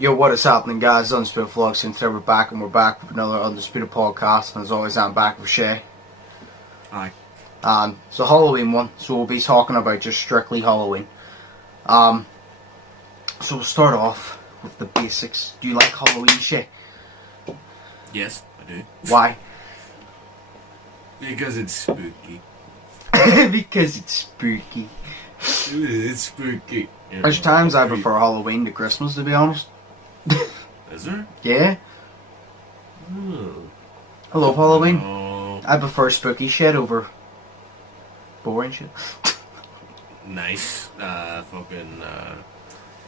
Yo, what is happening, guys? Undisputed Vlogs, and today we're back with another Undisputed podcast, and as always I'm back with Shay. Hi. It's a Halloween one, so we'll be talking about just strictly Halloween. So we'll start off with the basics. Do you like Halloween, Shay? Yes, I do. Why? Because it's spooky. Because it's spooky. It's spooky. There's times I prefer Halloween to Christmas, to be honest. Is there? Yeah. Oh. I love Halloween. Oh. I prefer spooky shit over boring shit. Nice.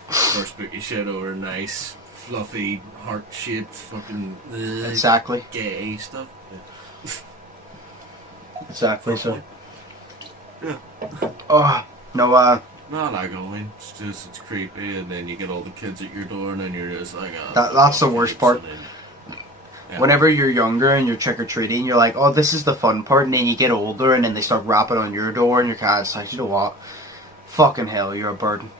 For spooky shit over nice, fluffy, heart-shaped, fucking Exactly. gay stuff. Exactly. So. Yeah. Oh no. No, I like Halloween. It's creepy, and then you get all the kids at your door, and then you're just like, that's the worst part. Yeah. Whenever you're younger and you're trick-or-treating, you're like, oh, this is the fun part, and then you get older, and then they start rapping on your door, and you're kind of like, you know what? Fucking hell, you're a burden.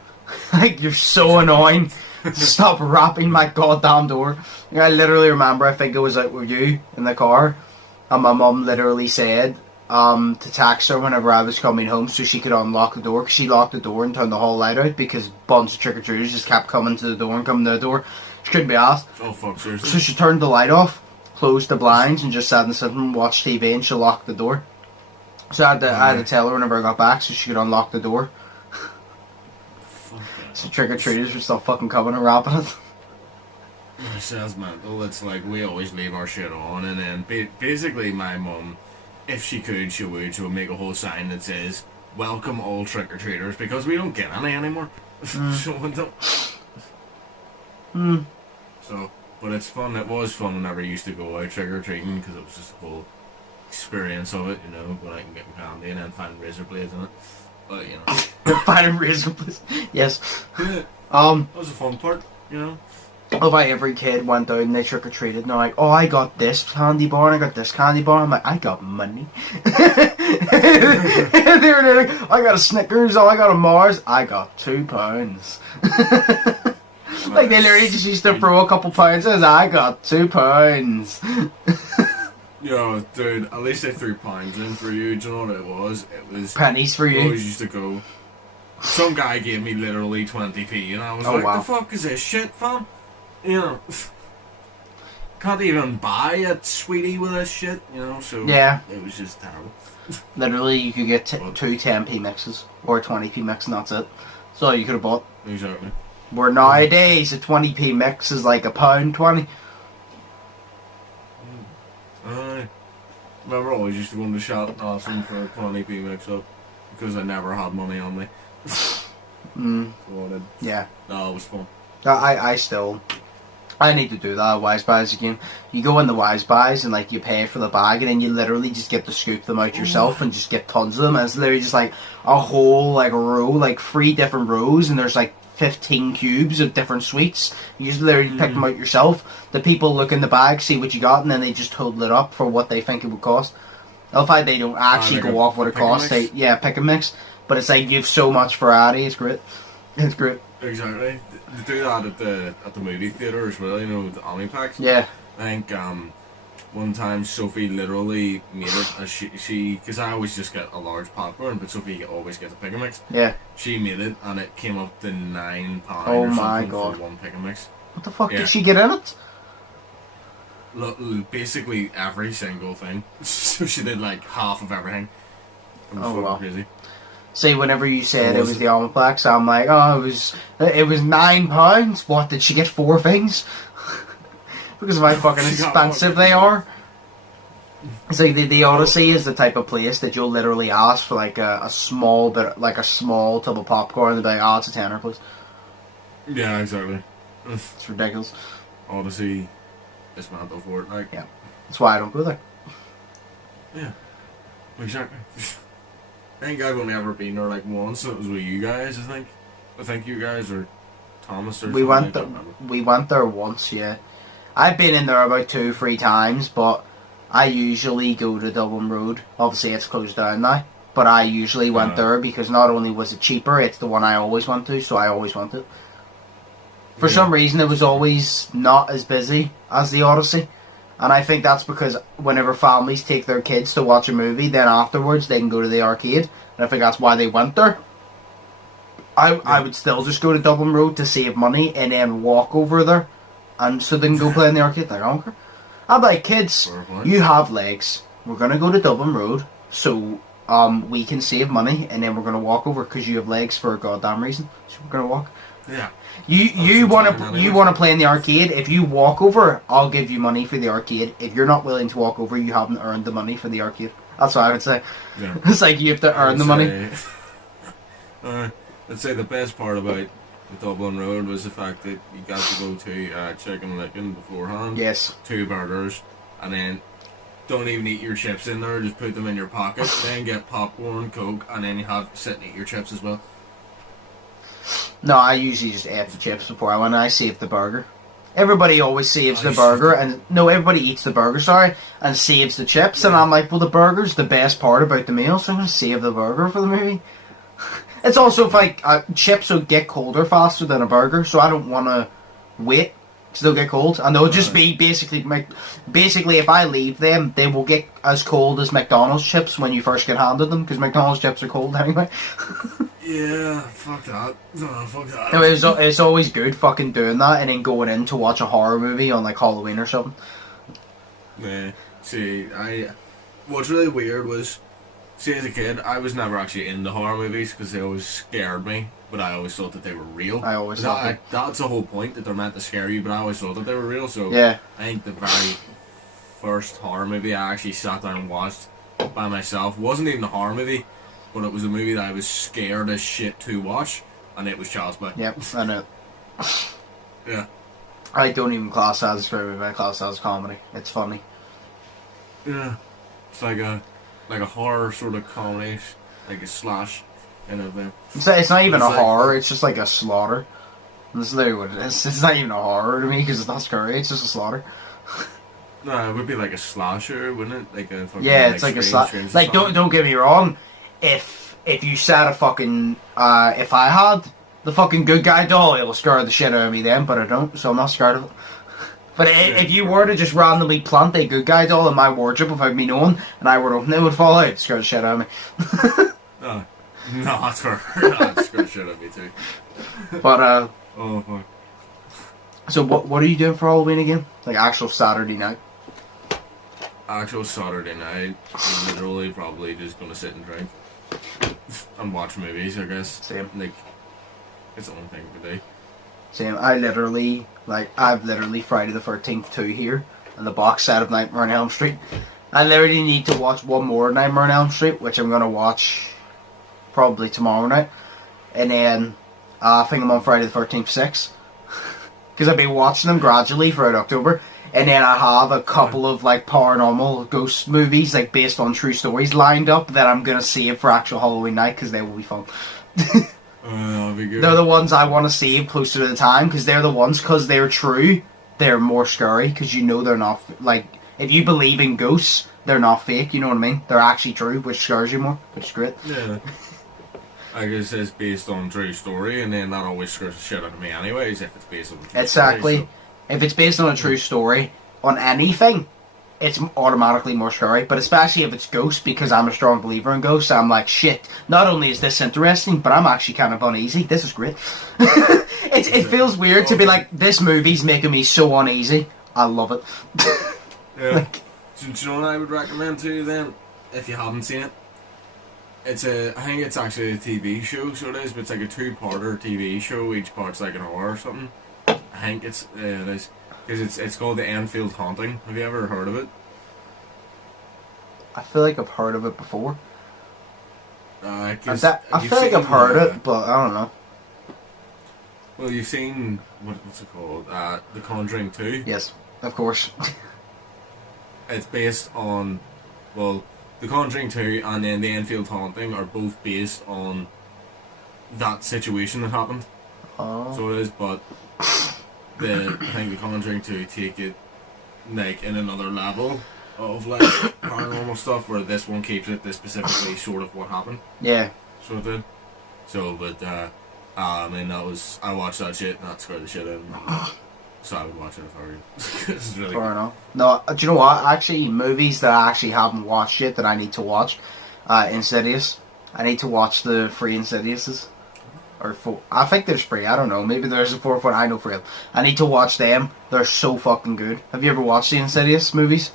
Like, you're so annoying. Stop rapping my goddamn door. I literally remember, I think it was out with you in the car, and my mum literally said to text her whenever I was coming home so she could unlock the door, because she locked the door and turned the whole light out because a bunch of trick-or-treaters just kept coming to the door and coming to the door. She couldn't be asked. Oh, fuck, seriously? So she turned the light off, closed the blinds, and just sat in the sitting room, watched TV, and she locked the door. So I had to tell her whenever I got back so she could unlock the door. Fuck that. So trick-or-treaters were still fucking coming and rapping it. It sounds mental. It's like we always leave our shit on, and then basically my mum, if she could, she would make a whole sign that says, welcome all trick-or-treaters, because we don't get any anymore. So we don't. So, but it's fun. It was fun whenever I used to go out trick-or-treating, because it was just a whole experience of it, you know, when I can get candy and then find razor blades in it. But, you know. Finding razor blades. Yes. Yeah, That was a fun part, you know. If every kid went out and they trick-or-treated, and they're like, oh, I got this candy bar, and I got this candy bar. I'm like, I got money. They're like, I got a Snickers, oh, I got a Mars. I got £2. Like, they literally just used to throw a couple pounds and I got £2. Yo, dude, at least they threw pounds in for you. Do you know what it was? It was pennies for you. I always used to go. Some guy gave me literally 20p, and I was like, wow. the fuck is this shit, fam? You know, can't even buy a sweetie with this shit, you know, so yeah. It was just terrible. Literally, you could get two 10p mixes or a 20p mix, and that's it. That's all you could have bought. Exactly. Where nowadays, a 20p mix is like £1.20. Remember, I always used to go into the shop and ask them for a 20p mix up because I never had money on me. So yeah. No, it was fun. I need to do that at Wise Buys again. You go in the Wise Buys and like you pay for the bag, and then you literally just get to scoop them out yourself and just get tons of them. And it's literally just like a whole like row, like 3 different rows, and there's like 15 cubes of different sweets. You just literally pick them out yourself. The people look in the bag, see what you got, and then they just total it up for what they think it would cost. If they don't actually go off what it costs, they pick and mix. But it's like you have so much variety. It's great. It's great. Exactly. They do that at the movie theater as well. You know, the Omnipacks. Yeah. I think one time Sophie literally made it as she because I always just get a large popcorn, but Sophie always gets a pick and mix. Yeah. She made it, and it came up to £9 Oh or my something god. for one pick and mix. What the fuck did she get in it? Basically every single thing. So she did like half of everything. It was fucking crazy. See, whenever you said it was the Omniplex, I'm like, oh, it was £9. What, did she get 4 things? Because of how fucking expensive they are. It's like the Odyssey is the type of place that you'll literally ask for like a small bit, like a small tub of popcorn, and they'll be like, oh, it's a tenner, please. Yeah, exactly. It's ridiculous. Odyssey is mental for it, like. Yeah, that's why I don't go there. Yeah, exactly. I think I've only ever been there like once. It was with you guys, I think. I think you guys or Thomas or we something. We went there once, yeah. I've been in there about 2-3 times, but I usually go to Dublin Road. Obviously, it's closed down now, but I usually went there because not only was it cheaper, it's the one I always went to, so I always went it. For some reason, it was always not as busy as the Odyssey. And I think that's because whenever families take their kids to watch a movie, then afterwards they can go to the arcade. And I think that's why they went there. I would still just go to Dublin Road to save money and then walk over there. And so they can go play in the arcade. Like, I don't care. I'm like, kids, you have legs. We're going to go to Dublin Road so we can save money. And then we're going to walk over because you have legs for a goddamn reason. So we're going to walk. Yeah. You want to play in the arcade. If you walk over, I'll give you money for the arcade. If you're not willing to walk over, you haven't earned the money for the arcade. That's what I would say. Yeah. It's like you have to earn the money. I'd say the best part about the Dublin Road was the fact that you got to go to Chicken Licken beforehand. Yes. 2 burgers, and then don't even eat your chips in there. Just put them in your pocket. Then get popcorn, Coke, and then you sit and eat your chips as well. No, I usually just ate the chips before I went. I saved the burger. Everybody always saves the burger, and everybody eats the burger, and saves the chips. And I'm like, well, the burger's the best part about the meal, so I'm gonna save the burger for the movie. It's also chips will get colder faster than a burger, so I don't want to wait till they'll get cold, and they'll just be basically if I leave them, they will get as cold as McDonald's chips when you first get handed them, because McDonald's chips are cold anyway. Yeah, fuck that. No, fuck that. No, it's always good fucking doing that and then going in to watch a horror movie on like Halloween or something. Yeah. See, what's really weird was, see, as a kid, I was never actually into horror movies because they always scared me, but I always thought that they were real. I always thought that's the whole point, that they're meant to scare you, but I always thought that they were real, so yeah. I think the very first horror movie I actually sat down and watched by myself wasn't even a horror movie, but it was a movie that I was scared as shit to watch, and it was Child's Play. Yep, I know. Yeah. I don't even class that as a movie, I class that as comedy. It's funny. Yeah. It's like a horror sort of comedy, like a slash kind of thing. It's not even a horror, it's just like a slaughter. That's literally what it is. It's not even a horror to me because it's not scary, it's just a slaughter. No, it would be like a slasher, wouldn't it? Like a fucking, it's like a slasher. Like, don't get me wrong, if you said a fucking, if I had the fucking good guy doll, it'll scare the shit out of me then, but I don't, so I'm not scared of it. But if you were to just randomly plant a good guy doll in my wardrobe without me knowing, and I were to open it, would fall out, it'd scare the shit out of me. No, that's fair. That'd scare the shit out of me too. But, oh, fuck. So what are you doing for Halloween again? Like actual Saturday night? Actual Saturday night, I'm literally probably just gonna sit and drink. And watch movies, I guess. Same. Like, it's the only thing to do. Same. I've literally Friday the 13th 2 here, and the box set of Nightmare on Elm Street. I literally need to watch one more Nightmare on Elm Street, which I'm going to watch probably tomorrow night. And then, I think I'm on Friday the 13th 6. Because I've been watching them gradually throughout October. And then I have a couple of like paranormal ghost movies, like based on true stories, lined up that I'm going to save for actual Halloween night, because they will be fun. That'll be good. They're the ones I want to save closer to the time, because they're the ones, because they're true, they're more scary, because you know they're not, like, if you believe in ghosts, they're not fake, you know what I mean? They're actually true, which scares you more, which is great. Yeah. I guess it's based on true story, and then that always scares the shit out of me anyways, if it's based on a true exactly. story. So. If it's based on a true story, on anything, it's automatically more scary, but especially if it's ghosts, because I'm a strong believer in ghosts, I'm like, shit, not only is this interesting, but I'm actually kind of uneasy. This is great. It feels weird to be like, this movie's making me so uneasy. I love it. Yeah. Like, do you know what I would recommend to you then, if you haven't seen it? I think it's actually a TV show, so it is, but it's like a 2-parter TV show. Each part's like an hour or something. I think it is. Because it's called The Enfield Haunting. Have you ever heard of it? I feel like I've heard of it before. I feel like I've heard it, but I don't know. Well, you've seen, what's it called? The Conjuring 2? Yes, of course. It's based on, well, The Conjuring 2 and then The Enfield Haunting are both based on that situation that happened. Oh. So it is, but I think The Conjuring 2 take it like in another level of like paranormal stuff, where this one keeps it this specifically sort of what happened. Yeah. Sort of thing. So, but And I watched that shit and that scared the shit out of me. So I would watch it if I were you. It's really Fair good. enough. No, do you know what? Actually, movies that I actually haven't watched yet that I need to watch. Insidious. I need to watch the 3 Insidiouses. Or 4. I think there's 3. I don't know. Maybe there's a 4th one. I know 3. I need to watch them. They're so fucking good. Have you ever watched the Insidious movies?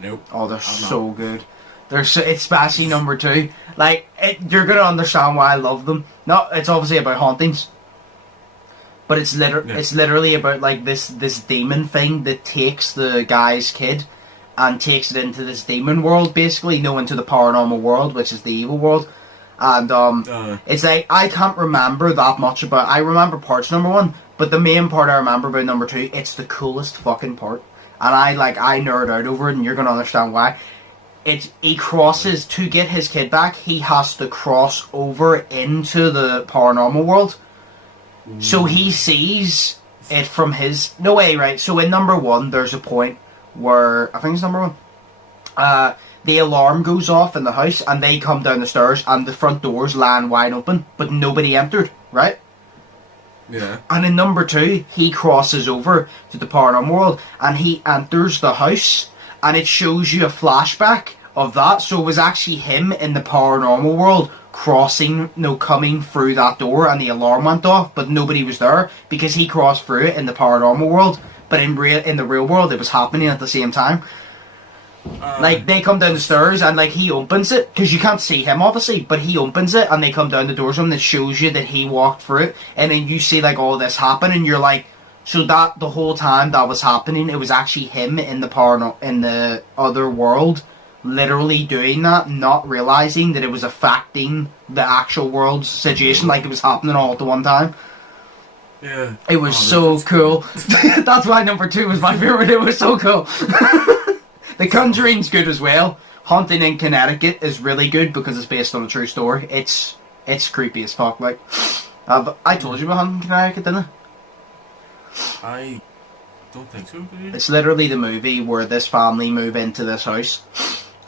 Nope. Oh, they're so good. They're so, especially number 2. Like, you're gonna understand why I love them. No, it's obviously about hauntings. But it's literally about like this demon thing that takes the guy's kid and takes it into this demon world, basically, into the paranormal world, which is the evil world. And it's like I can't remember that much about. I remember parts number 1, but the main part I remember about number 2, it's the coolest fucking part, and I nerd out over it, and you're gonna understand why. He crosses to get his kid back. He has to cross over into the paranormal world. So he sees it from his... No way, right? So in number 1, there's a point where... I think it's number 1. The alarm goes off in the house, and they come down the stairs, and the front doors land wide open, but nobody entered, right? Yeah. And in number 2, he crosses over to the paranormal world, and he enters the house, and it shows you a flashback of that. So it was actually him in the paranormal world crossing, coming through that door, and the alarm went off, but nobody was there because he crossed through it in the paranormal world. But in the real world, it was happening at the same time. Like, they come down the stairs, and like he opens it because you can't see him obviously, but he opens it, and they come down the doors, and it shows you that he walked through it, and then you see like all this happen, and you're like, so that the whole time that was happening, it was actually him in the other world. Literally doing that, not realizing that it was affecting the actual world's situation, like it was happening all at the one time. Yeah. It was so cool. That's why number 2 was my favourite. It was so cool. The Conjuring's good as well. Haunting in Connecticut is really good because it's based on a true story. It's creepy as fuck. Like, I told you about Haunting in Connecticut, didn't I? I don't think so. It's literally the movie where this family move into this house.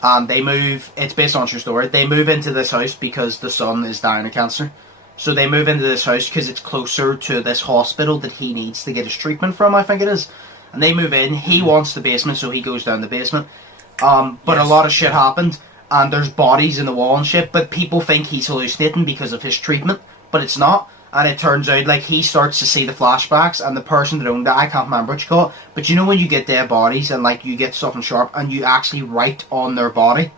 And it's based on a true story. They move into this house because the son is dying of cancer. So they move into this house because it's closer to this hospital that he needs to get his treatment from, I think it is. And they move in. He wants the basement, so he goes down the basement. But a lot of shit happened, and there's bodies in the wall and shit, but people think he's hallucinating because of his treatment, but it's not. And it turns out, like, he starts to see the flashbacks, and the person that owned it, I can't remember what you call it, but you know when you get dead bodies, and, like, you get something sharp, and you actually write on their body?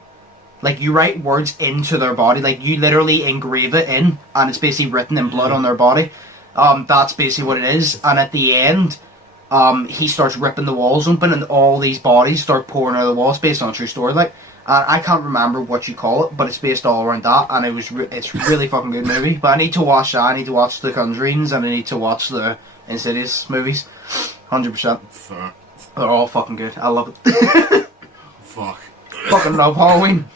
Like, you write words into their body, like, you literally engrave it in, and it's basically written in blood on their body. That's basically what it is, and at the end, he starts ripping the walls open, and all these bodies start pouring out of the walls, based on a true story, like. I can't remember what you call it, but it's based all around that, and it's really fucking good movie. But I need to watch that. I need to watch the Conjurings, and I need to watch the Insidious movies. 100%. Fuck. They're all fucking good. I love it. Fuck. Fucking love Halloween.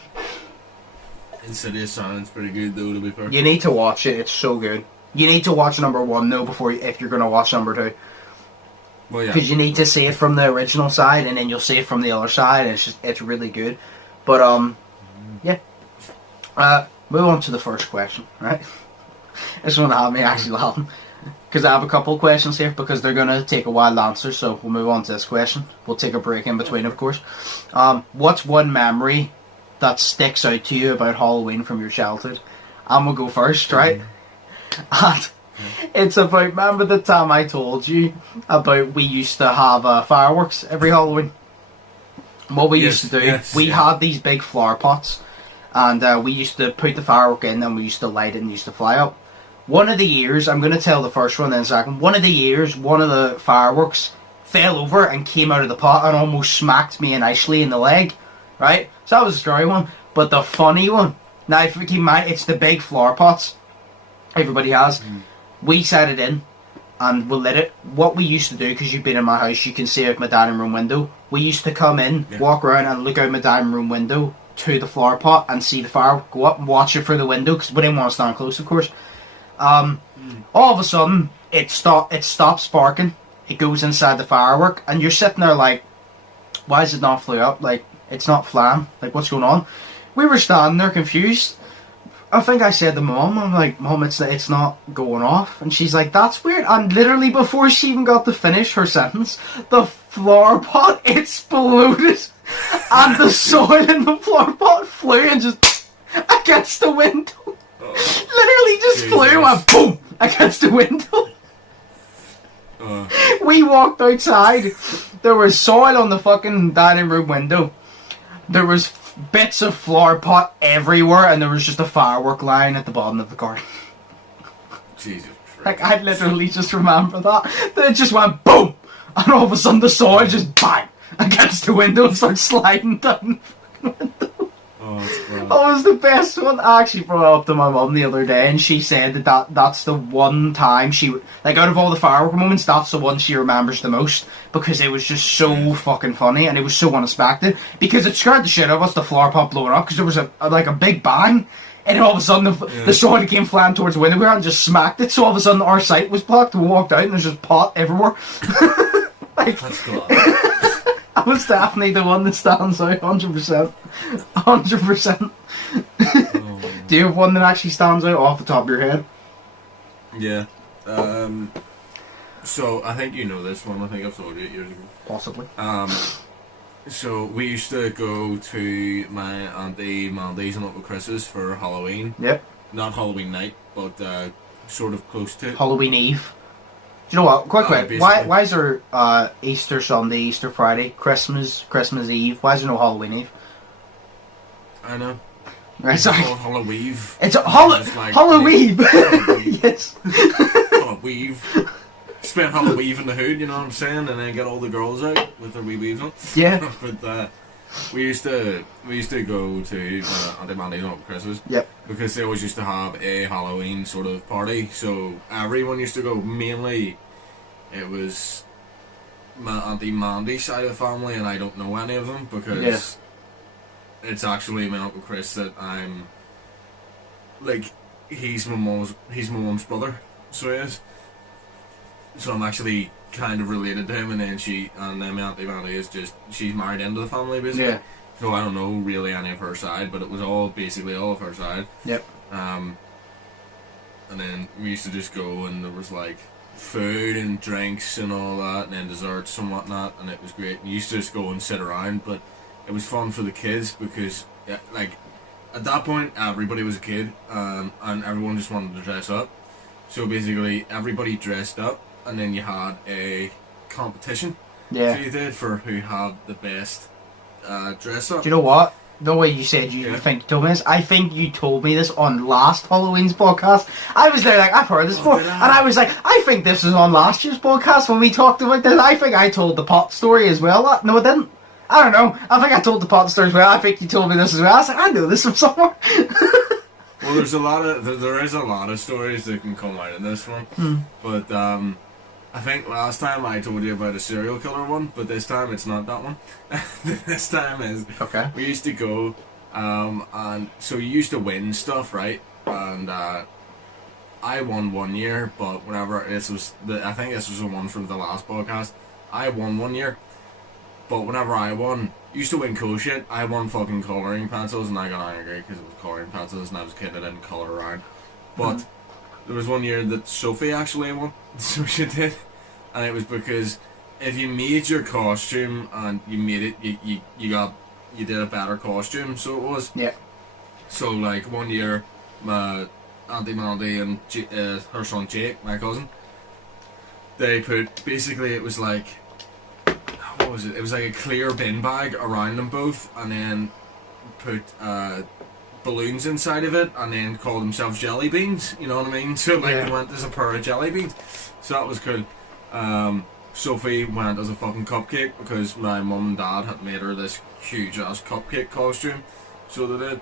Insidious sounds pretty good though, to be fair. You need to watch it. It's so good. You need to watch number 1 though if you're gonna watch number 2. Well, yeah. Because you need to see it from the original side, and then you'll see it from the other side. And it's really good. But, yeah. Move on to the first question, right? This one had me actually laughing. Because I have a couple of questions here, because they're going to take a while to answer, so we'll move on to this question. We'll take a break in between, of course. What's one memory that sticks out to you about Halloween from your childhood? I'm going to go first, right? And it's about, remember the time I told you about we used to have fireworks every Halloween? What we used to do, we had these big flower pots, and we used to put the firework in, and we used to light it and used to fly up. One of the years, I'm going to tell the first one in a second, one of the years, one of the fireworks fell over and came out of the pot and almost smacked me and Ashley in the leg, right? So that was a scary one. But the funny one, now if you keep in mind, it's the big flower pots everybody has. We set it in, and we lit it. What we used to do, because you've been in my house, you can see out my dining room window. We used to come in, walk around, and look out my dining room window to the flower pot and see the fire go up and watch it through the window, because we didn't want to stand close, of course. All of a sudden, it stops sparking. It goes inside the firework, and you're sitting there like, why is it not flew up? Like, it's not flying. Like, what's going on? We were standing there confused. I think I said to Mum, I'm like, Mum, it's not going off. And she's like, that's weird. And literally before she even got to finish her sentence, the flower pot exploded. And the soil in the flower pot flew and just against the window. Literally just flew and went boom against the window. We walked outside. There was soil on the fucking dining room window. There was bits of flower pot everywhere, and there was just a firework line at the bottom of the garden. Jesus Christ. Like, I literally just remember that. Then it just went boom! And all of a sudden the soil just bang! Against the window and started sliding down the window. That was the best one. I actually brought it up to my mum the other day, and she said that's the one time she, like, out of all the firework moments, that's the one she remembers the most, because it was just so fucking funny, and it was so unexpected, because it scared the shit out of us, the flower pot blowing up, because there was a big bang, and all of a sudden the soil came flying towards the window and just smacked it, so all of a sudden our sight was blocked. We walked out and there's just pot everywhere. Like, that's cool. That was definitely the one that stands out, 100%. 100%. Do you have one that actually stands out off the top of your head? Yeah. So, I think you know this one. I think I've told you it years ago. Possibly. So, we used to go to my Auntie Mandy's and Uncle Chris's for Halloween. Yep. Not Halloween night, but sort of close to it. Halloween Eve. Do you know what? Quick. Why is there Easter Sunday, Easter Friday, Christmas Eve? Why is there no Halloween Eve? I know. Right, sorry. It's Halloween. It's Halloween. Yes. Halloween. Spend Halloween in the hood, you know what I'm saying, and then get all the girls out with their wee weaves on. Yeah. But we used to go to Auntie Mandy's and Uncle Chris's. Yep. Because they always used to have a Halloween sort of party, so everyone used to go. Mainly, it was my Auntie Mandy's side of the family, and I don't know any of them because it's actually my Uncle Chris that I'm like. He's my mum's brother, so he is. So I'm actually kind of related to him, and then my Auntie Mandy is just, she's married into the family basically. Yeah. So I don't know really any of her side, but it was all basically all of her side. Yep. And then we used to just go, and there was like food and drinks and all that, and then desserts and whatnot, and it was great. We used to just go and sit around, but it was fun for the kids because, like, at that point everybody was a kid, and everyone just wanted to dress up. So basically everybody dressed up, and then you had a competition. Yeah. So you did for who had the best dress up. Do you know what? The way you said you think you told me this, I think you told me this on last Halloween's podcast. I was there like, I've heard this before, and I was like, I think this was on last year's podcast when we talked about this. I think I told the pot story as well. No, I didn't. I don't know. I think I told the pot story as well. I think you told me this as well. I was like, I know this from somewhere. Well, there is a lot of stories that can come out of this one, but I think last time I told you about a serial killer one, but this time it's not that one. This time is okay. We used to go, and so you used to win stuff, right? And I won one year, but whenever I think this was the one from the last podcast. I won one year, but whenever I won, used to win cool shit. I won fucking colouring pencils, and I got angry because it was colouring pencils, and I was a kid that didn't colour around. But there was one year that Sophie actually won, so she did, and it was because if you made your costume and you made it, you did a better costume, so it was. Yeah. So like one year, my Auntie Mandy and her son Jake, my cousin, they put, basically it was like, what was it? It was like a clear bin bag around them both, and then put balloons inside of it, and then called themselves jelly beans. You know what I mean? So like they went as a pair of jelly beans. So that was cool. Sophie went as a fucking cupcake because my mum and dad had made her this huge ass cupcake costume. So they did.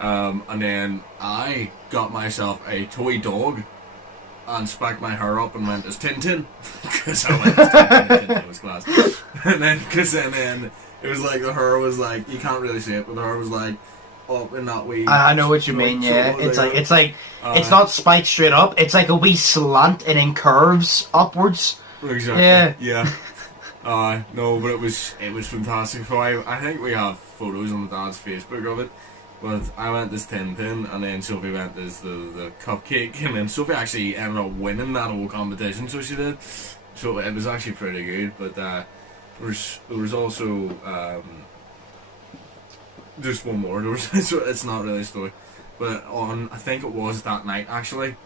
And then I got myself a toy dog and spacked my hair up and went as Tintin because I went as Tintin and Tintin was class. And then, because then it was like the hair was like, you can't really see it, but the hair was like up in that way. I know what you mean. Yeah, it's like it's not spiked straight up. It's like a wee slant and then curves upwards. Exactly. Yeah. No, but it was fantastic. So I think we have photos on the dad's Facebook of it. But I went as Tintin, and then Sophie went as the cupcake, and then Sophie actually ended up winning that whole competition, so she did. So it was actually pretty good, but there was also just one more. There was, so it's not really a story, but I think it was that night actually.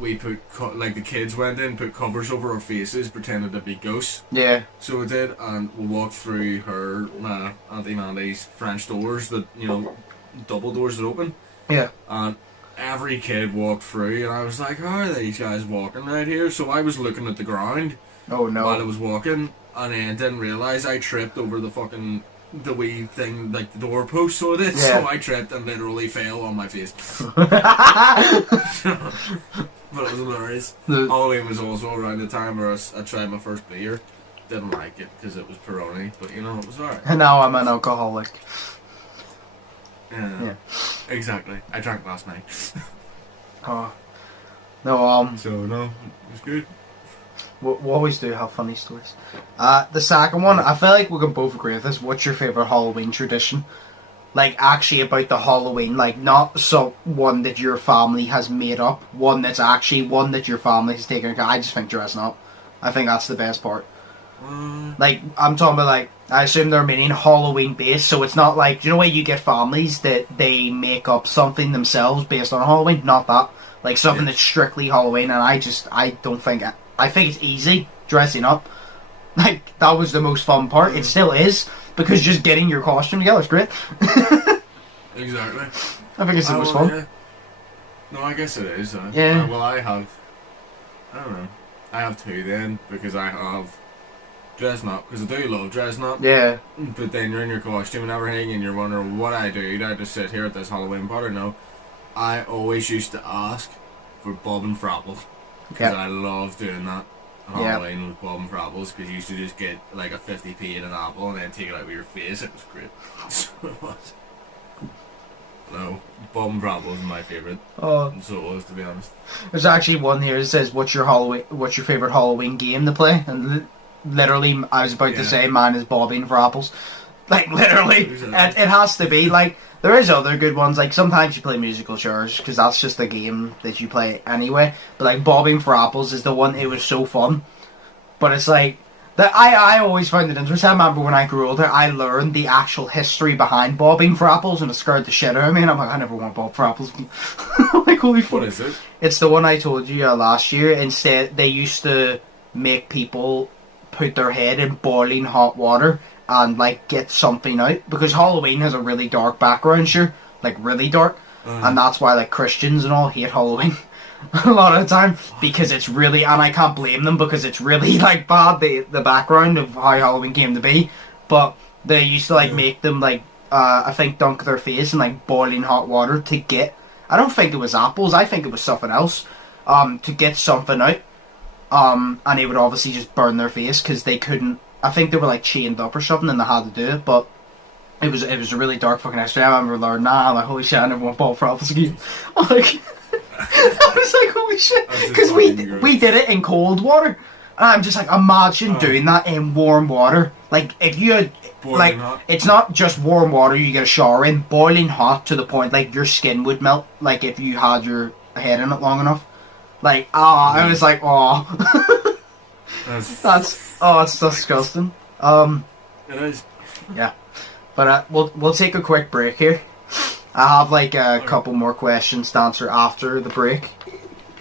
We put like the kids went in, put covers over our faces, pretended to be ghosts. Yeah. So we did, and we walked through her Auntie Mandy's French doors that double doors that open. Yeah. And every kid walked through, and I was like, "How are these guys walking right here?" So I was looking at the ground. Oh no. While I was walking, and then didn't realise I tripped over the wee thing, like the doorpost, so I did. Yeah. So I tripped and literally fell on my face. But it was hilarious. Halloween was also around the time where I tried my first beer. Didn't like it because it was Peroni, but it was alright. And now I'm an alcoholic. Yeah. Exactly. I drank last night. Oh. No, So, no, it was good. we always do have funny stories. The second one, I feel like we can both agree with this. What's your favourite Halloween tradition? Like, actually about the Halloween, like, not one that your family has made up, one that's actually one that your family has taken. I just think dressing up. I think that's the best part. Like, I'm talking about, like, I assume they're meaning Halloween based, so it's not like, you know where you get families that they make up something themselves based on Halloween? Not that. Like, something that's strictly Halloween, and I don't think, I think it's easy, dressing up. Like, that was the most fun part. It still is, because just getting your costume together is great. Exactly. I think it's the most fun. Yeah. No, I guess it is. Yeah. Well, I don't know. I have two then, because I have dressing up, because I do love dressing up. Yeah. But then you're in your costume and everything, and you're wondering what I do. Do I just sit here at this Halloween party? No. I always used to ask for bob and frapples, because I love doing that. Halloween with bob and frapples, because you used to just get like a 50p and an apple and then take it out with your face. It was great. So it was. No, bob and frapples is my favourite. Oh, so it was, to be honest. There's actually one here that says, "What's your favourite Halloween game to play?" And literally, I was about to say mine is bobbing for apples. Like literally, it has to be. Like, there is other good ones. Like, sometimes you play musical chairs because that's just the game that you play anyway. But like bobbing for apples is the one. It was so fun. But it's like that. I always found it interesting. I remember when I grew older, I learned the actual history behind bobbing for apples, and it scared the shit out of me. And I'm like, I never want to bob for apples. I'm like, holy fuck! What is it? It's the one I told you last year. Instead, they used to make people put their head in boiling hot water and like get something out, because Halloween has a really dark background, sure, like really dark, and that's why like Christians and all hate Halloween a lot of the time, because it's really, and I can't blame them, because it's really like bad, the background of how Halloween came to be. But they used to like make them like I think dunk their face in like boiling hot water to get, I don't think it was apples, I think it was something else, to get something out, and they would obviously just burn their face because they couldn't, I think they were like chained up or something and they had to do it. But it was a really dark fucking history. I remember learning that. I'm like, holy shit, I never want ball for apples again. Like, I was like, holy shit, because we did it in cold water, and I'm just like, imagine doing that in warm water. Like, if you had boiling hot. It's not just warm water you get a shower in, boiling hot to the point like your skin would melt, like if you had your head in it long enough. Like, I was like, it's disgusting. It is. Yeah, but we'll take a quick break here. I have like a couple more questions to answer after the break.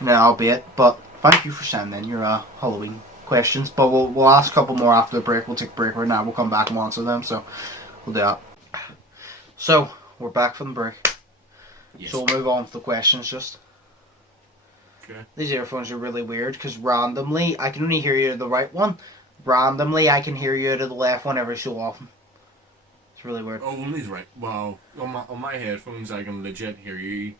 Now, albeit, but thank you for sending in your Halloween questions. But we'll ask a couple more after the break. We'll take a break right now. We'll come back and answer them. So we'll do that. So we're back from the break. Yes. So we'll move on to the questions just. Okay. These earphones are really weird because randomly I can only hear you to the right one. Randomly I can hear you to the left one every so often. It's really weird. Oh, only's right. Wow. On my headphones I can legit hear you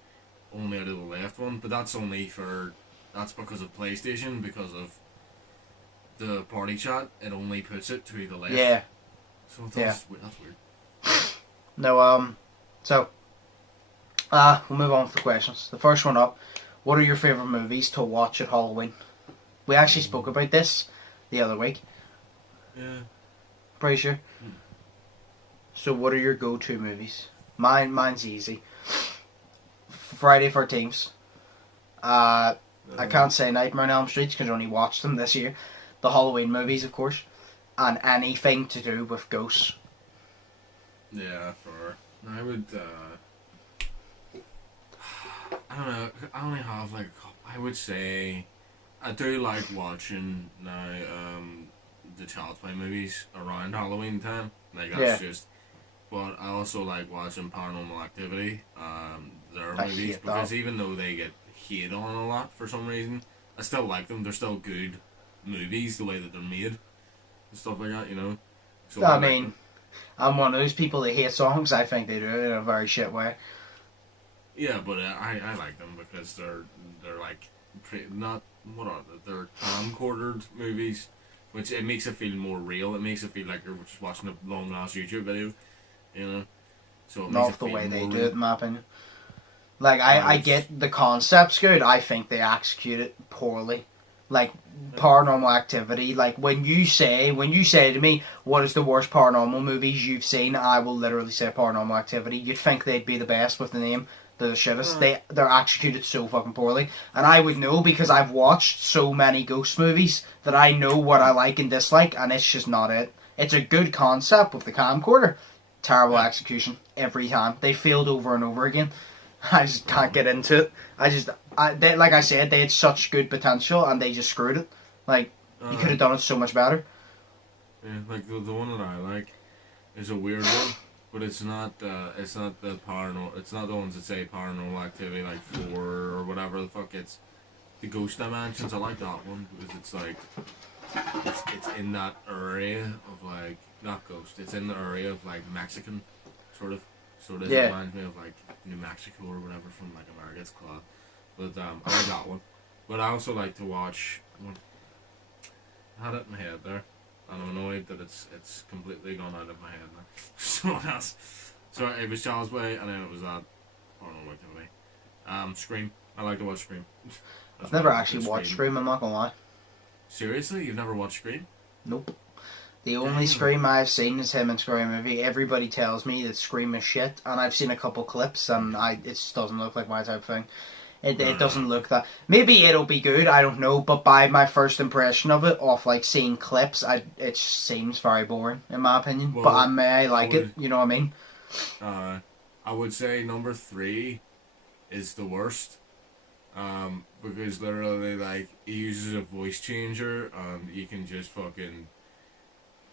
only out of the left one, but that's because of PlayStation, because of the party chat, it only puts it to the left. Yeah. So that's weird. No, so we'll move on to the questions. The first one up. What are your favourite movies to watch at Halloween? We actually spoke about this the other week. Yeah. Pretty sure. So what are your go-to movies? Mine's easy. Friday 13th. I can't say Nightmare on Elm Street because I only watched them this year. The Halloween movies, of course. And anything to do with ghosts. Yeah, I would, I don't know, I only have like, I would say, I do like watching now, the Child's Play movies around Halloween time. Like, that's just, but I also like watching Paranormal Activity, their movies, because even though they get hate on a lot for some reason, I still like them. They're still good movies, the way that they're made, and stuff like that, you know? So I mean, I'm one of those people that hate songs. I think they do it in a very shit way. Yeah, but I like them because they're like not what are they? They're camcordered movies, which it makes it feel more real. It makes it feel like you're just watching a long ass YouTube video, you know. So it not the way they do it, in my opinion. Like I get the concept's good. I think they execute it poorly. Like Paranormal Activity. Like when you say to me, what is the worst paranormal movies you've seen? I will literally say Paranormal Activity. You'd think they'd be the best with the name. The shittest. They're executed so fucking poorly. And I would know because I've watched so many ghost movies that I know what I like and dislike, and it's just not it. It's a good concept with the camcorder. Terrible execution every time. They failed over and over again. I just can't get into it. They, like I said, they had such good potential and they just screwed it. Like, you could have done it so much better. Yeah, like the one that I like is a weird one. But it's not the paranormal. It's not the ones that say Paranormal Activity like 4 or whatever the fuck. It's the Ghost Dimensions. I like that one because it's like it's in that area of like not ghost. It's in the area of like Mexican sort of. So it reminds me of like New Mexico or whatever from like America. It's called. But I like that one. But I also like to watch. I had it in my head there. And I'm annoyed that it's completely gone out of my head now. So it was Child's Play, and then it was that Paranormal Activity. Scream. I like to watch Scream. I've never actually watched Scream, I'm not gonna lie. Seriously? You've never watched Scream? Nope. The only Scream I've seen is him in Scary Movie. Everybody tells me that Scream is shit, and I've seen a couple clips, and it just doesn't look like my type of thing. It doesn't look that... Maybe it'll be good, I don't know, but by my first impression of it, off like seeing clips, it seems very boring, in my opinion. Well, but I like it, you know what I mean? I would say number 3 is the worst. Because literally, like, he uses a voice changer, and you can just fucking...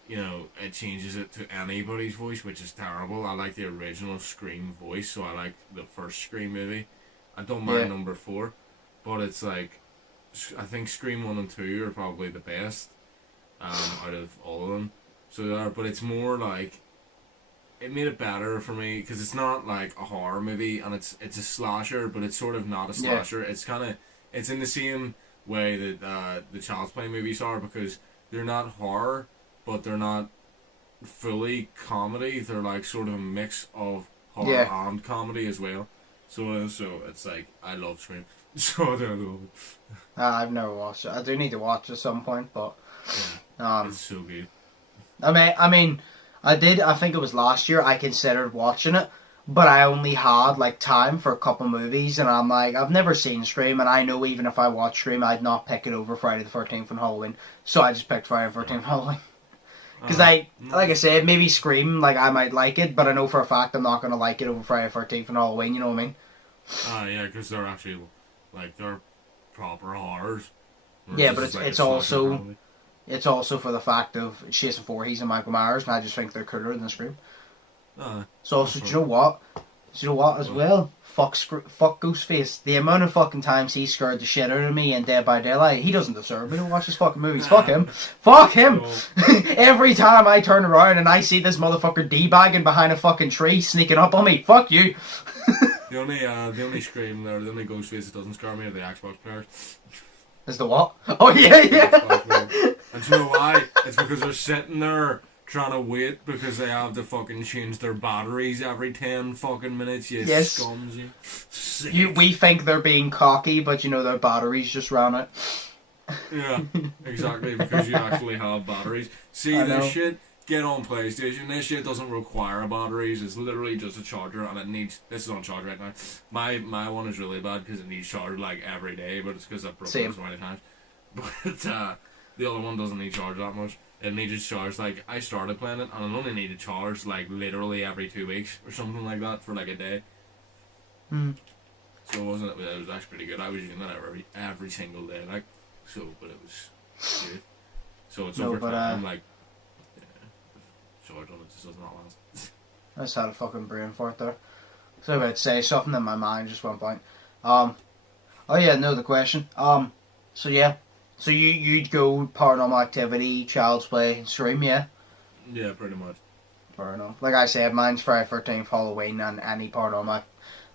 You know, it changes it to anybody's voice, which is terrible. I like the original Scream voice, so I like the first Scream movie. I don't mind number 4, but it's like, I think Scream 1 and 2 are probably the best out of all of them. So, but it's more like, it made it better for me because it's not like a horror movie and it's a slasher, but it's sort of not a slasher. Yeah. It's kind of, it's in the same way that the Child's Play movies are because they're not horror, but they're not fully comedy. They're like sort of a mix of horror and comedy as well. So it's like, I love Scream. So I don't know. I've never watched it. I do need to watch it at some point, but... it's so good. I mean, I think it was last year, I considered watching it, but I only had, like, time for a couple movies, and I'm like, I've never seen Scream, and I know even if I watched Scream, I'd not pick it over Friday the 13th and Halloween. So I just picked Friday the 13th and Halloween. Because like I said, maybe Scream, like, I might like it, but I know for a fact I'm not going to like it over Friday the 13th and Halloween, you know what I mean? Yeah, because they're actually, like, they're proper horrors. Yeah, but it's also for the fact of Sheas and Voorhees and Michael Myers, and I just think they're cooler than Scream. So also, do you know what? As well? Fuck Ghostface. The amount of fucking times he scared the shit out of me in Dead by Daylight, he doesn't deserve me to watch his fucking movies. Fuck him. Fuck him! Every time I turn around and I see this motherfucker D-bagging behind a fucking tree, sneaking up on me, fuck you! The only Scream there, the only Ghostface that doesn't scare me are the Xbox players. Is the what? Oh yeah! And do you know why? It's because they're sitting there trying to wait because they have to fucking change their batteries every 10 fucking minutes, you scums, you. We think they're being cocky, but you know their batteries just ran out. Yeah, exactly, because you actually have batteries. See this shit? get on PlayStation. This shit doesn't require batteries. It's literally just a charger, and it needs. This is on charge right now. My one is really bad because it needs charged like every day, but it's because I've broken it so many times. But the other one doesn't need charge that much. It needed charge like I started playing it, and it only needed charge like literally every 2 weeks or something like that for like a day. So it wasn't. It was actually pretty good. I was using it every single day, like so. But it was good. So it's over time, like. Charge on it just does not last. I just had a fucking brain fart there. So I was about to say something in my mind just went blank. Oh yeah, no, the question. So yeah. So you'd go Paranormal Activity, Child's Play, stream, yeah? Yeah, pretty much. Fair enough. Like I said, mine's Friday 13th, Halloween, and any paranormal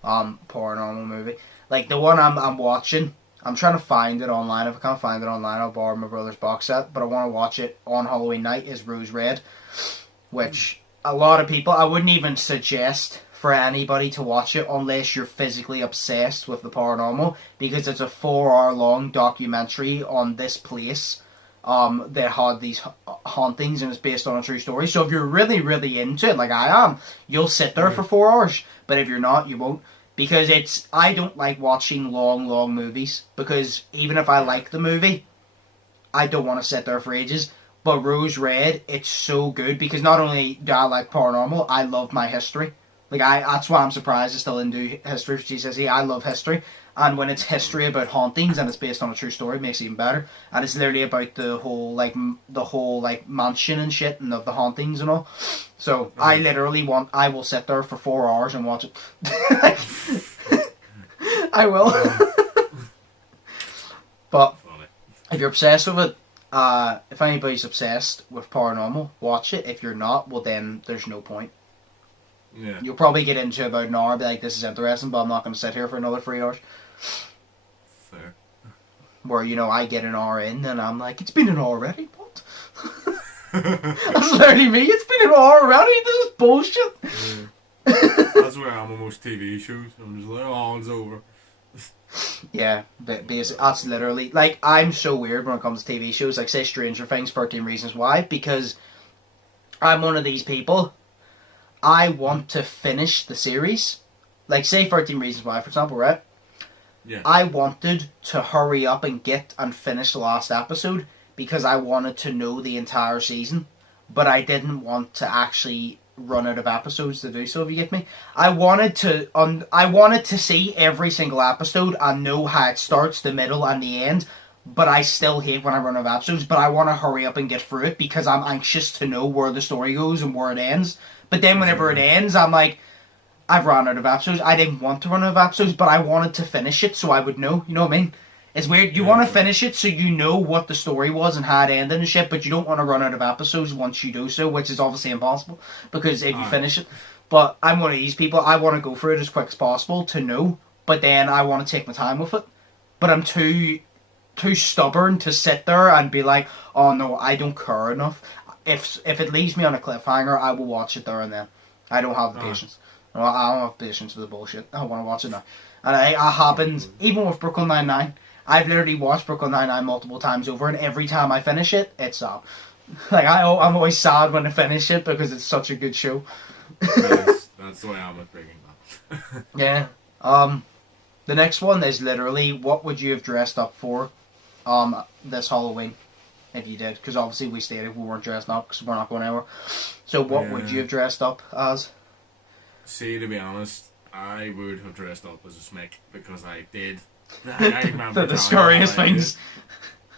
movie. Like the one I'm watching, I'm trying to find it online. If I can't find it online, I'll borrow my brother's box set. But I want to watch it on Halloween night. Is Rose Red, which a lot of people, I wouldn't even suggest for anybody to watch it unless you're physically obsessed with the paranormal, because it's a 4-hour long documentary on this place that had these hauntings, and it's based on a true story. So if you're really, really into it, like I am, you'll sit there for 4 hours. But if you're not, you won't. Because I don't like watching long movies, because even if I like the movie, I don't want to sit there for ages. But Rose Red, it's so good, because not only do I like paranormal, I love my history. Like, that's why I'm surprised I still didn't do history for GCSE. I love history. And when it's history about hauntings and it's based on a true story, it makes it even better. And it's literally about the whole mansion and shit and of the hauntings and all. So, I will sit there for 4 hours and watch it. I will. But, if you're obsessed with it, if anybody's obsessed with paranormal, watch it. If you're not, well then, there's no point. Yeah. You'll probably get into about an hour, be like, this is interesting, but I'm not going to sit here for another 3 hours. Fair. Where, I get an hour in, and I'm like, it's been an hour already? What? That's literally me, it's been an hour already? This is bullshit. Yeah. That's where I'm on most TV shows. I'm just like, oh, it's over. Yeah, basically, that's literally, like, I'm so weird when it comes to TV shows, like, say Stranger Things, 13 Reasons Why, because I'm one of these people. I want to finish the series. Like, say 13 Reasons Why, for example, right? Yeah. I wanted to hurry up and get and finish the last episode because I wanted to know the entire season. But I didn't want to actually run out of episodes to do so, if you get me. I wanted to see every single episode and know how it starts, the middle, and the end. But I still hate when I run out of episodes. But I want to hurry up and get through it because I'm anxious to know where the story goes and where it ends. But then whenever it ends, I'm like, I've run out of episodes. I didn't want to run out of episodes, but I wanted to finish it so I would know. You know what I mean? It's weird. You want to finish it so you know what the story was and how it ended and shit, but you don't want to run out of episodes once you do so, which is obviously impossible, because if you finish it. But I'm one of these people. I want to go through it as quick as possible to know, but then I want to take my time with it. But I'm too stubborn to sit there and be like, oh no, I don't care enough. If it leaves me on a cliffhanger, I will watch it there and then. I don't have the patience. No, I don't have patience for the bullshit. I want to watch it now. And it happened, even with Brooklyn Nine-Nine. I've literally watched Brooklyn Nine-Nine multiple times over, and every time I finish it, it's sad. Like, I'm always sad when I finish it because it's such a good show. Yes, that's the way I'm with Breaking Bad. Yeah. The next one is literally, what would you have dressed up for this Halloween? If you did, because obviously we stated we weren't dressed up because we're not going anywhere. So what would you have dressed up as? See, to be honest, I would have dressed up as a smick because I did. I remember the scariest things.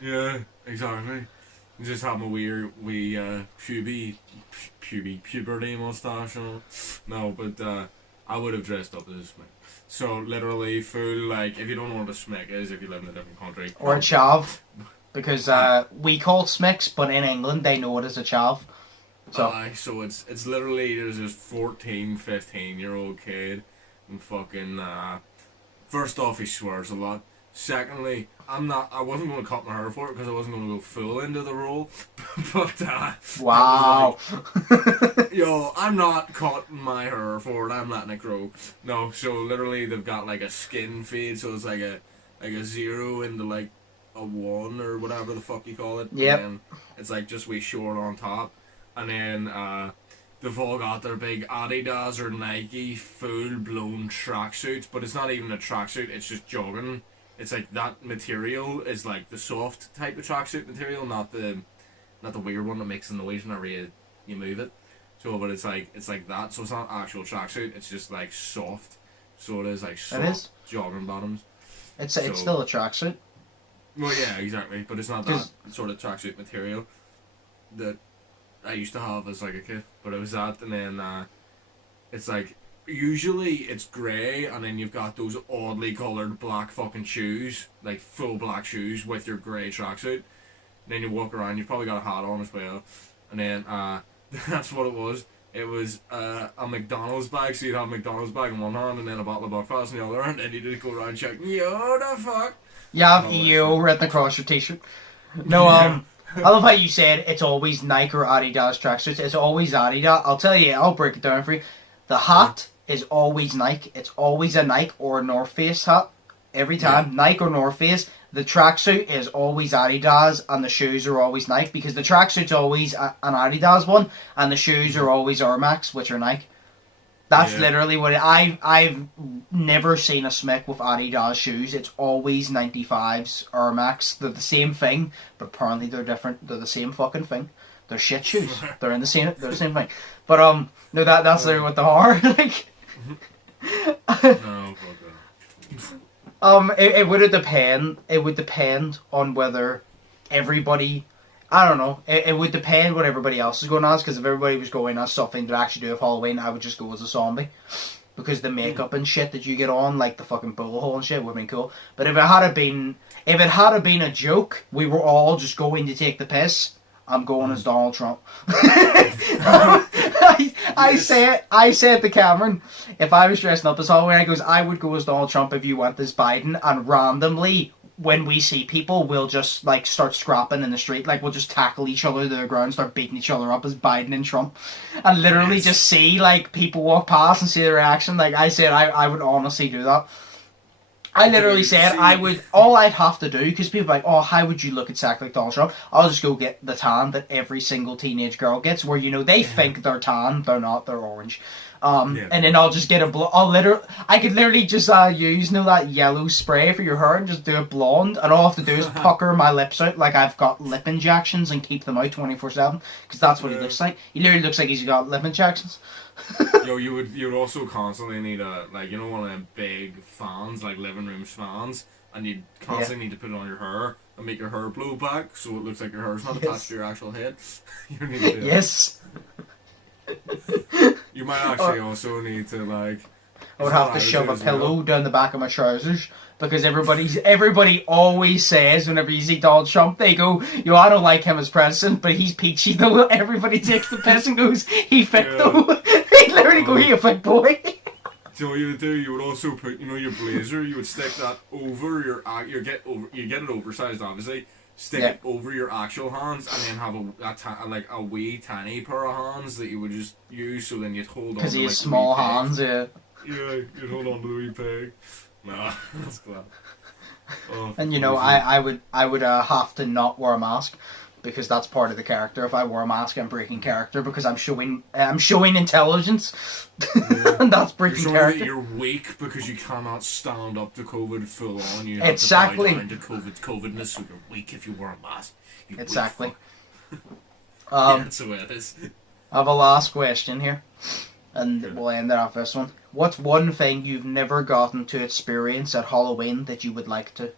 Yeah, exactly. Just have my weird, puberty mustache on. No, but I would have dressed up as a smick. So literally, full, like, if you don't know what a smick is, if you live in a different country, or a chav. Because we call it smicks, but in England they know it as a chav. So it's literally, there's this 14, 15-year-old kid, and fucking, first off, he swears a lot. Secondly, I wasn't going to cut my hair for it because I wasn't going to go full into the role. But, wow. Like, yo, I'm not cutting my hair for it, I'm letting it grow. No, so literally they've got like a skin fade, so it's like a 0 into like a 1 or whatever the fuck you call it. Yep. And it's like just wee short on top. and then they've all got their big Adidas or Nike full-blown tracksuits, but it's not even a tracksuit, it's just jogging. It's like that material is like the soft type of tracksuit material, not the weird one that makes the noise whenever you move it. So, but it's like that, so it's not actual tracksuit, it's just like soft. So it is like soft jogging bottoms. It's still a tracksuit. Well, yeah, exactly, but it's not that sort of tracksuit material that I used to have as like a kid. But it was that, and then it's like usually it's grey, and then you've got those oddly coloured black fucking shoes, like full black shoes with your grey tracksuit. And then you walk around, you've probably got a hat on as well, and then that's what it was. It was a McDonald's bag, so you'd have a McDonald's bag in one hand and then a bottle of Buckfast in the other hand, and you just go around checking, yo, the fuck? You have EO written across your t-shirt. No, I love how you said it's always Nike or Adidas tracksuits. It's always Adidas. I'll tell you, I'll break it down for you. The hat is always Nike. It's always a Nike or a North Face hat. Every time, yeah. Nike or North Face. The tracksuit is always Adidas, and the shoes are always Nike, because the tracksuit's always an Adidas one, and the shoes are always Air Max, which are Nike. That's literally what I've never seen a smick with Adidas shoes. It's always 95s Air Max. They're the same thing, but apparently they're different. They're the same fucking thing. They're shit shoes. They're the same thing. But no, that's literally what they are. Like, no, it would depend. It would depend on whether everybody. I don't know. It would depend what everybody else is going as, because if everybody was going as something to actually do with Halloween, I would just go as a zombie. Because the makeup and shit that you get on, like the fucking bullet hole and shit, would have been cool. But if it had been a joke, we were all just going to take the piss, I'm going as Donald Trump. I said to Cameron, if I was dressing up as Halloween, I would go as Donald Trump if you went as Biden, and randomly, when we see people, we'll just like start scrapping in the street. Like, we'll just tackle each other to the ground, start beating each other up as Biden and Trump, and literally just see like people walk past and see the reaction. Like I said, I would honestly do that. I literally said I would. All I'd have to do, because people are like, oh, how would you look exactly like Donald Trump? I'll just go get the tan that every single teenage girl gets, where they think they're tan, they're not, they're orange. And then I'll just get I could literally just use that yellow spray for your hair and just do it blonde, and all I have to do is pucker my lips out like I've got lip injections and keep them out 24/7, because that's what he looks like. He literally looks like he's got lip injections. Yo, you would also constantly need one of them big fans, like living room fans, and you'd constantly need to put it on your hair and make your hair blow back so it looks like your hair's not attached to your actual head. You need to do yes. You might actually also need to I would have to shove a pillow down the back of my trousers, because everybody always says whenever you see Donald Trump, they go, yo, I don't like him as president, but he's peachy though. Everybody takes the piss and goes, he fit though. They literally go, he a fit boy. So what you would do, you would also put, your blazer, you would stick that over you get it oversized, obviously. Stick it over your actual hands, and then have a wee tiny pair of hands that you would just use, so then you'd hold on to because he has small hands, Yeah, you'd hold on to the wee peg. Nah, that's glad. Oh, and I would have to not wear a mask, because that's part of the character. If I wear a mask, I'm breaking character, because I'm showing intelligence, and that's breaking character. That you're weak because you cannot stand up to COVID full on. You have to bow down to COVIDness, so you're weak if you wear a mask. Exactly. That's the way it is. I have a last question here, and we'll end it off this one. What's one thing you've never gotten to experience at Halloween that you would like to?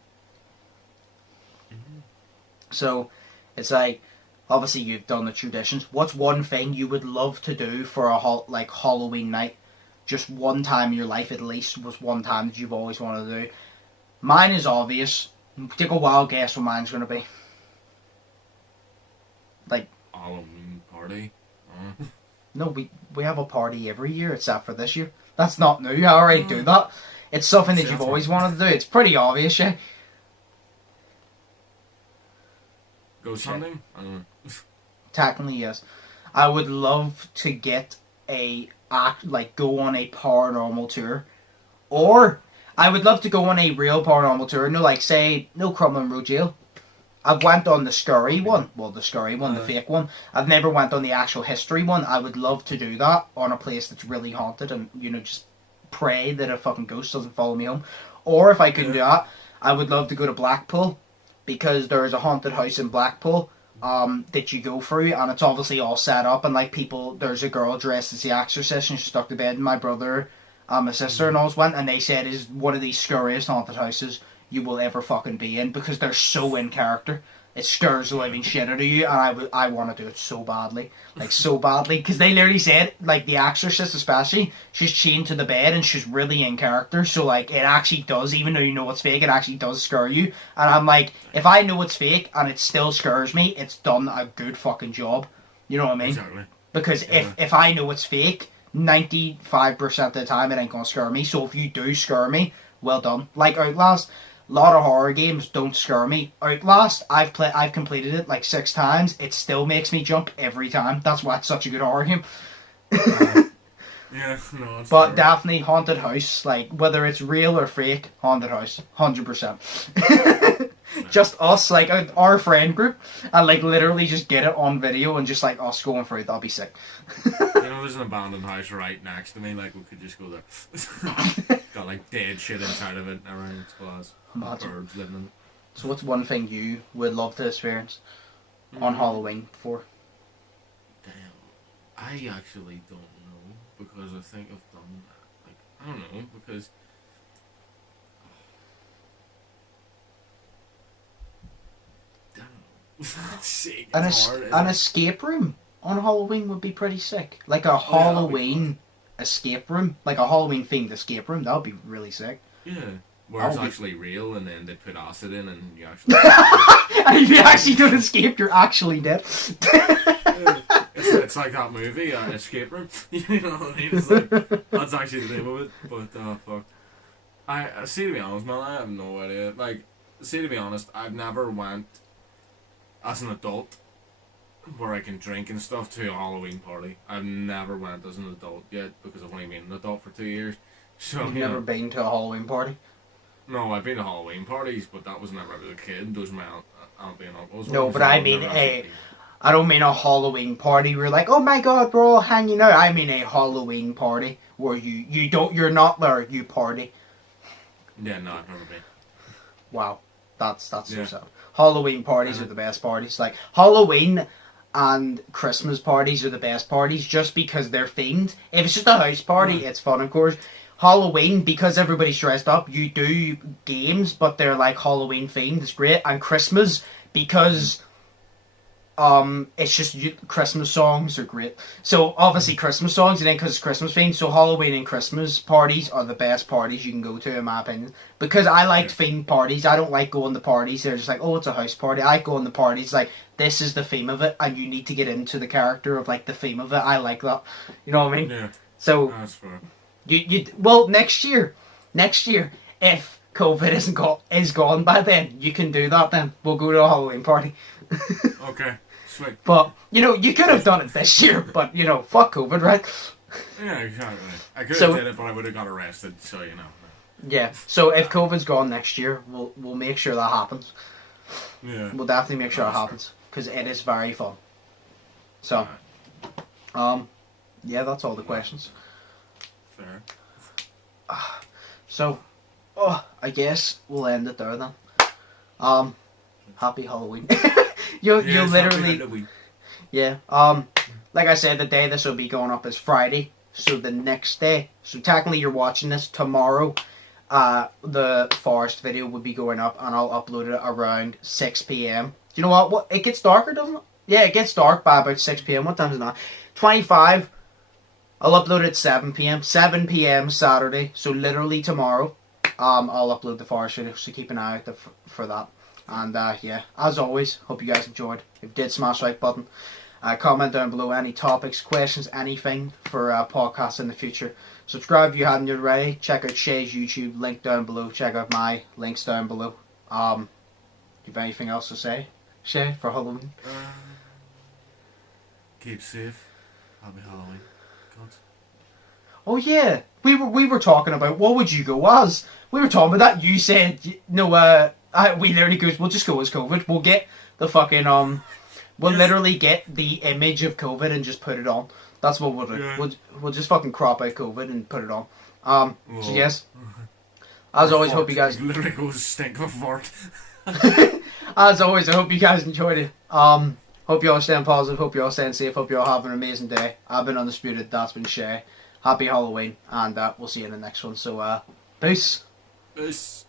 So, it's like, obviously you've done the traditions. What's one thing you would love to do for a Halloween night? Just one time in your life, at least, was one time that you've always wanted to do. Mine is obvious. Take a wild guess what mine's going to be. Like, Halloween party? No, we have a party every year except for this year. That's not new. I already do that. It's something that you've always wanted to do. It's pretty obvious, yeah. Ghost hunting? Technically, yes. I would love to get go on a paranormal tour. Or, I would love to go on a real paranormal tour. No, say, no Crumlin Road Jail. I've went on the scurry one. Well, the scurry one, the fake one. I've never went on the actual history one. I would love to do that on a place that's really haunted and, you know, just pray that a fucking ghost doesn't follow me home. Or if I couldn't do that, I would love to go to Blackpool, because there's a haunted house in Blackpool that you go through, and it's obviously all set up, and like people, there's a girl dressed as the Exorcist and she's stuck to bed, and my brother, my sister and all went, and they said is one of these scariest haunted houses you will ever fucking be in, because they're so in character. It scares the living shit out of you, and I want to do it so badly. Like, so badly. Because they literally said, like, The Exorcist especially, she's chained to the bed and she's really in character. So, like, it actually does, even though you know it's fake, it actually does scare you. And I'm like, if I know it's fake and it still scares me, it's done a good fucking job. You know what I mean? Exactly. Because if I know it's fake, 95% of the time it ain't gonna scare me. So if you do scare me, well done. Like Outlast, a lot of horror games don't scare me. Outlast, I've completed it like 6 times. It still makes me jump every time. That's why it's such a good horror game. Yeah, no, it's But fair. definitely haunted house, like whether it's real or fake, haunted house, 100%. Just us, like our friend group, and like literally just get it on video and just like us going through it. That'll be sick. You know, there's an abandoned house right next to me. Like, we could just go there. Got like dead shit inside of it. Around it's glass. Imagine. Birds living in it. So what's one thing you would love to experience on Halloween for? Damn, I actually don't know, because I think I've done that. Like, I don't know, because sick. An escape room on Halloween would be pretty sick. Like a Halloween escape room, like a Halloween themed escape room. That would be really sick. Yeah, where it's That would be- actually real, and then they put acid in, and you actually. And if you actually don't escape, you're actually dead. It's like that movie, Escape Room. You know what I mean? It's like, that's actually the name of it. But fuck. I see, to be honest, man, I have no idea. Like, see, to be honest, I've never went as an adult where I can drink and stuff to a Halloween party. I've never went as an adult yet, because I've only been an adult for 2 years. So You've you never know, been to a Halloween party? no, I've been to Halloween parties, but that was never as a kid. Those were my auntie and uncles. No, ones, but so I I've mean, never actually been. I don't mean a Halloween party where like, oh my god, we're all hanging out. I mean a Halloween party where you're not there, you party. Yeah, no, I've never been. Wow, that's so Yeah. sad. Halloween parties are the best parties. Like Halloween and Christmas parties are the best parties just because they're themed. If it's just a house party, it's fun, of course. Halloween, because everybody's dressed up, you do games, but they're like Halloween themed. It's great. And Christmas, because it's just Christmas songs are great. So obviously Christmas songs, and then because it's Christmas themed, so Halloween and Christmas parties are the best parties you can go to, in my opinion. Because I like themed parties. I don't like going to parties. They're just like, oh, it's a house party. I go in the parties like, this is the theme of it, and you need to get into the character of like the theme of it. I like that. You know what I mean? Yeah, So that's fair. well, next year, if COVID is gone by then, you can do that. Then we'll go to a Halloween party. Okay, sweet. But you know, you could have done it this year, but you know, fuck COVID, right? Yeah, exactly. I could have So- did it, but I would have got arrested. So you know. Yeah. So if COVID's gone next year, we'll make sure that happens. Yeah. We'll definitely make sure it That's happens because it is very fun. So, yeah, that's all the questions. Fair. So, I guess we'll end it there then. Happy Halloween. you'll Yeah, literally. Yeah. Like I said, the day this will be going up is Friday. So the next day. So technically you're watching this tomorrow. The forest video would be going up, and I'll upload it around 6 p.m. Do you know what? It gets darker, doesn't it? Yeah, it gets dark by about 6 p.m. What time is it now? 25. I'll upload it at 7 p.m. 7 p.m. Saturday. So literally tomorrow. I'll upload the forest video. So keep an eye out for that. And yeah, as always, hope you guys enjoyed. If you did, smash the like button. Comment down below any topics, questions, anything for podcasts in the future. Subscribe if you haven't already. Check out Sheas' YouTube, link down below. Check out my links down below. You have anything else to say, Shay, for Halloween? Keep safe. Happy Halloween. God. Oh yeah, we were talking about what would you go as. We were talking about that. You said We literally goes, we'll just go as COVID. We'll get the fucking, we'll literally get the image of COVID and just put it on. That's what we'll do. Yeah. We'll just fucking crop out COVID and put it on. So yes. Or As always, fart. hope you guys... Literally goes stink of a fart. As always, I hope you guys enjoyed it. Hope you all staying positive. Hope you all staying safe. Hope you all have an amazing day. I've been Undisputed. That's been Shay. Happy Halloween. And we'll see you in the next one. So, peace. Peace.